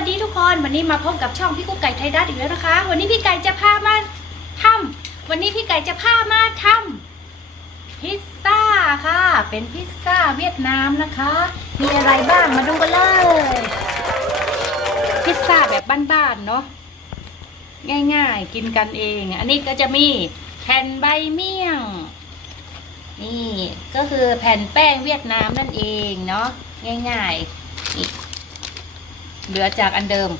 วัสดีทุกคนวันนี้มาพบกับช่องพี่กุ๊กไก่ไทยดัตอีกแล้วนะคะ วันนี้พี่ไก่จะพามาทำวันนี้พี่ไก่จะพามาทำพิซซ่าค่ะ เป็นพิซซ่าเวียดนามนะคะ มีอะไรบ้างมาดูกันเลย พิซซ่าแบบบ้านๆเนาะง่ายๆ กินกันเอง อันนี้ก็จะมีแผ่นใบเมี่ยง นี่ก็คือแผ่นแป้งเวียดนามนั่นเองเนาะง่าย ๆ เหลือจากอันเดิม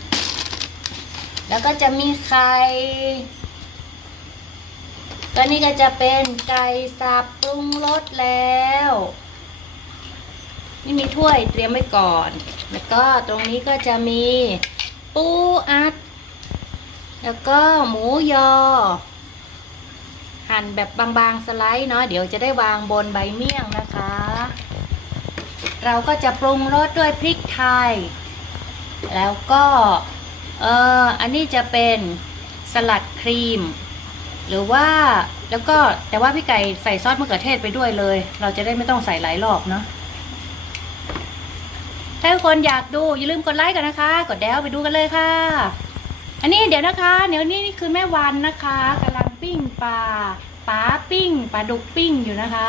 แล้วก็จะมีไข่ตัวนี้ก็จะเป็นไก่สับปรุงรสแล้ว นี่มีถ้วยเตรียมไว้ก่อน แล้วก็ตรงนี้ก็จะมีปูอัด แล้วก็หมูยอ หั่นแบบบางๆสไลด์เนาะเดี๋ยวจะได้วางบนใบเมี่ยงนะคะ เราก็จะปรุงรสด้วยพริกไทย แล้วก็เอออันนี้จะเป็นสลัดครีม หรือว่าแล้วก็แต่ว่าพี่ไก่ใส่ซอสมะเขือเทศไปด้วยเลย เราจะได้ไม่ต้องใส่หลายรอบเนาะถ้าทุกคนอยากดูอย่าลืมกดไลค์กันนะคะ กดแดวไปดูกันเลยค่ะ อันนี้เดี๋ยวนะคะเดี๋ยวนี้นี่คือแม่วันนะคะกำลังปิ้งปลาปลาปิ้งปลาดุกปิ้งอยู่นะคะ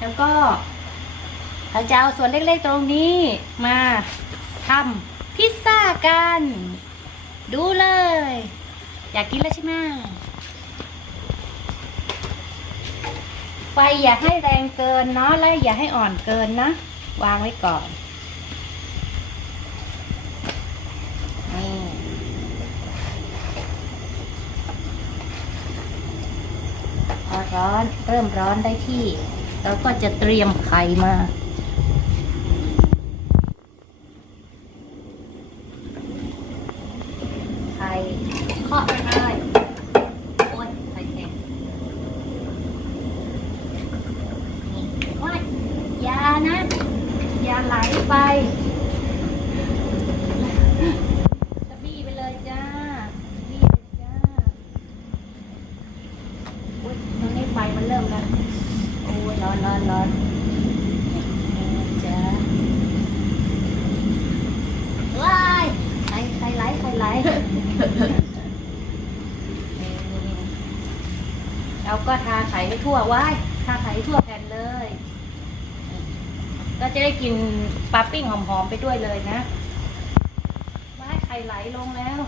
แล้วก็เราจะเอาส่วนเล็กๆตรงนี้มาทำ พิซซ่ากัน ดูเลย อยากกินแล้วใช่ไหมไฟอย่าให้แรงเกินเนาะและอย่าให้อ่อนเกินนะ วางไว้ก่อนนี่พอร้อนเริ่มร้อนได้ที่ เราก็จะเตรียมไข่มา ไข่เคาะได้โอ้ยไข่แข็งนี่โอ้ยอย่านะ อย่า ไหลไปจะบี้ไปเลยจ้าบี้ไปจ้าอุ๊ยตรงนี้ไฟมันเริ่มแล้วโอ้ยร้อนร้อนร้อนจ้าว้ายไข่ไข่ไหลไข่ไหลเราก็ทาไข่ให้ทั่วว้ายทาไข่ให้ทั่วแผ ก็จะได้กินปลาปิ้งหอมๆไปด้วยเลยนะว้าไข่ไหลลงแล้ว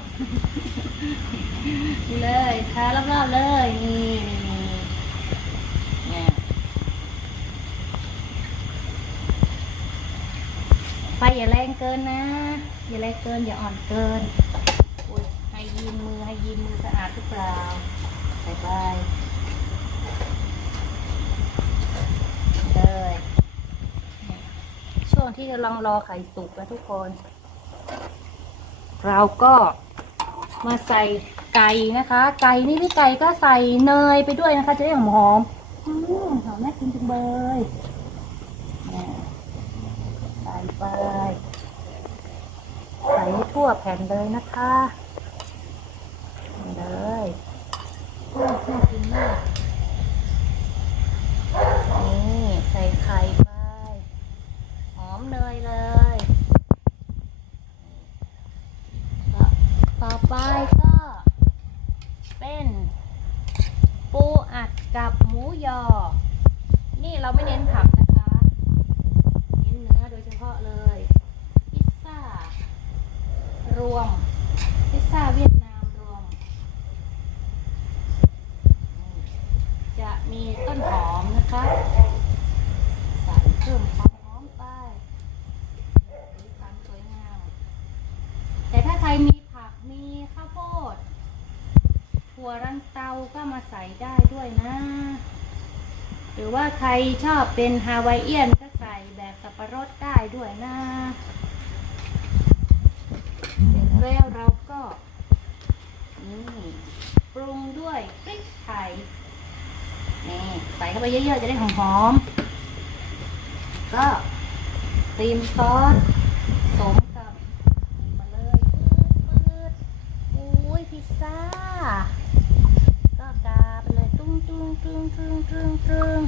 นี่เลยทารอบๆเลยนี่นี่ไฟอย่าแรงเกินนะ อย่าแรงเกิน อย่าอ่อนเกินอุ้ยให้ยีนมือให้ยีนมือสะอาดหรือเปล่าใส่ไปเลยเนี่ยช่วง ที่กำลังรอไข่สุกนะทุกคน เราก็มาใส่ไก่นะคะ ไก่นี่พี่ไก่ก็ใส่เนยไปด้วยนะคะ จะได้หอมหอมๆอืมหอมน่ากินจังเลยเนี่ยใส่ไป ใส่ให้ทั่วแผ่นเลยนะคะนี่เลยอืมน่ากินมาก นี่ใส่ไข่ไป หอมเนยเลย ก็ต่อไปก็เป็นปูอัดกับหมูยอ เน้นผักนะคะเน้นเนื้อโดยเฉพาะเลย พิซซ่า รวม พิซซ่าเวียดนามรวม จะมีต้นหอมนะคะ ใส่เพิ่มความหอมไปสีสันสวยงาม แต่ถ้าใครมีผักมีข้าวโพดถั่วรันเตาก็มาใส่ได้ด้วยนะ หรือว่าใครชอบเป็นฮาวายเอียนก็ใส่แบบสับปะรดได้ด้วยนะเสร็จแล้วเราก็นี่ปรุงด้วยพริกไทยนี่ใส่เข้าไปเยอะๆจะได้หอมๆก็เตรียมซอสมกับนี่มาเลยปืดๆอุ้ยพิซซ่า ก็กาไปเลย ตุ้งตุ้งตุ้งตุ้ง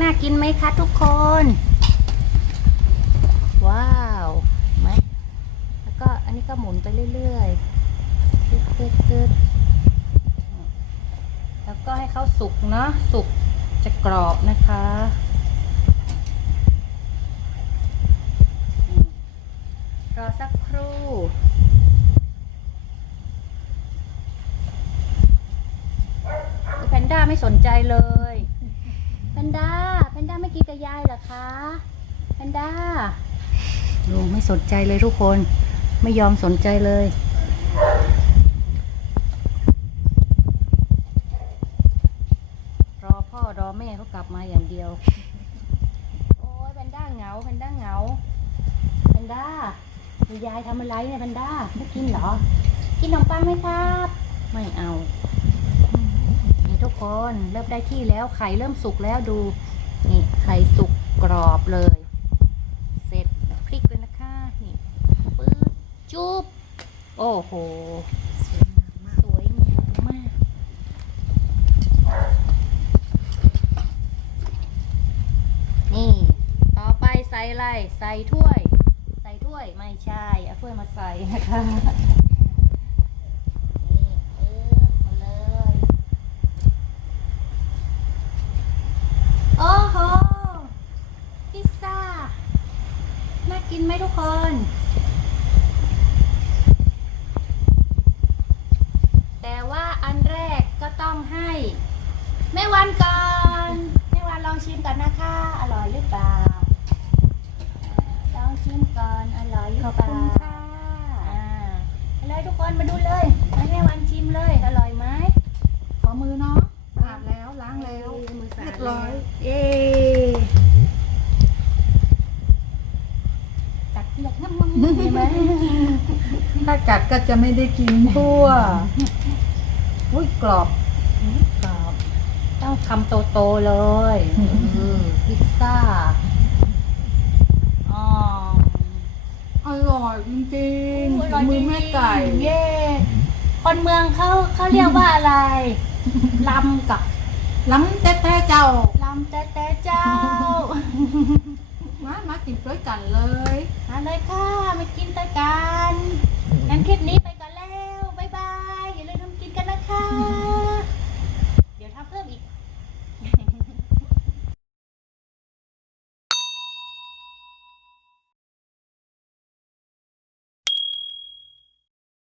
น่ากินไหมคะทุกคน ว้าวไหมแล้วก็อันนี้ก็หมุนไปเรื่อยๆกึดกึดกึดแล้วก็ให้เขาสุกเนาะสุกจะกรอบนะคะรอสักครู่ แพน ด้าไม่สนใจเลยแพนด้าแพนด้าไม่กินกับยายเหรอคะแพนด้าดูไม่สนใจเลยทุกคนไม่ยอมสนใจเลยรอพ่อรอแม่เขากลับมาอย่างเดียว โอ้ยแพนด้าเหงาแพนด้าเหงาแพนด้าดูยายทำอะไรเนี่ยแพนด้าไม่กินเหรอ กินขนมปังไหมครับ ไม่เอา คน เริ่มได้ที่แล้วไข่เริ่มสุกแล้วดู นี่ไข่สุกกรอบเลย เสร็จพลิกเลยนะคะ นี่ปื๊ดจุ๊บโอ้โหสวยงามมาก นี่ ต่อไปใส่อะไร ใส่ถ้วย ใส่ถ้วย ไม่ใช่ เอาถ้วยมาใส่นะคะ นี่เออมาเลย โอ้โห พิซซ่า น่ากินไหมทุกคน แต่ว่า อันแรกก็ต้องให้แม่วันก่อนแม่วันลองชิมก่อนนะคะ อร่อยหรือเปล่าอ่าลองชิมก่อนอร่อยหรือขอบเปล่าคุณค่ะอ่าไปเลยทุกคนมาดูเลยให้แม่วันชิมเลย อร่อยไหมขอมือเนาะสะอาดแล้วล้างแล้วมือสะอาดเรียบร้อยเย้กัดเปลือกน้ำมันเห็นไหมถ้ากัดก็จะไม่ได้กินทั่ว อุ้ยกรอบกรอบต้องคำโตๆเลยอืมเออพิซซ่าอ๋ออร่อยจริงอร่อยๆมืจริองแม่ไก่เย่คนเมืองเขาเขาเรียกว่าอะไรลำกับล้ำแท้ๆเจ้าลำแต่แต่เจ้า มามากินด้วยกันเลยมาเลยค่ะมากินด้วยกันงั้นคลิปนี้